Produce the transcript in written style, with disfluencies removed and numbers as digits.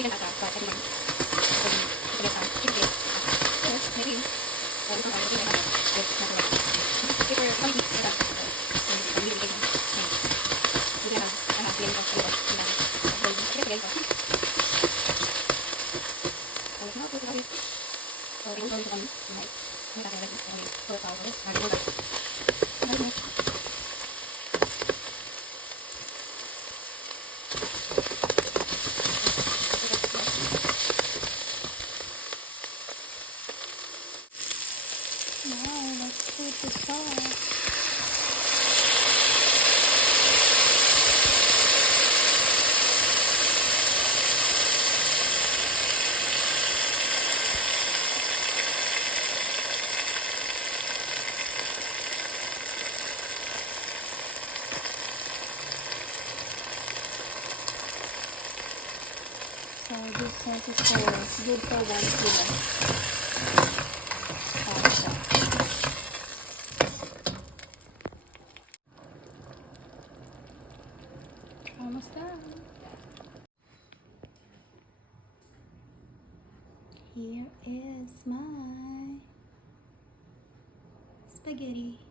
chicken ata, but I think yes, maybe. Ito tayo, ito na yes, natural. Paper, kami dito, ito. Hindi ko ito. Hindi na, pilin ko, ito. Sige, ito. So, ito na, ito na. So, ito na kami. Hindi tayo lagi. So, ito tayo. Lagi mo. Now, let's put the sauce. So this sauce is good for 1 kilo. Almost done. Here is my spaghetti.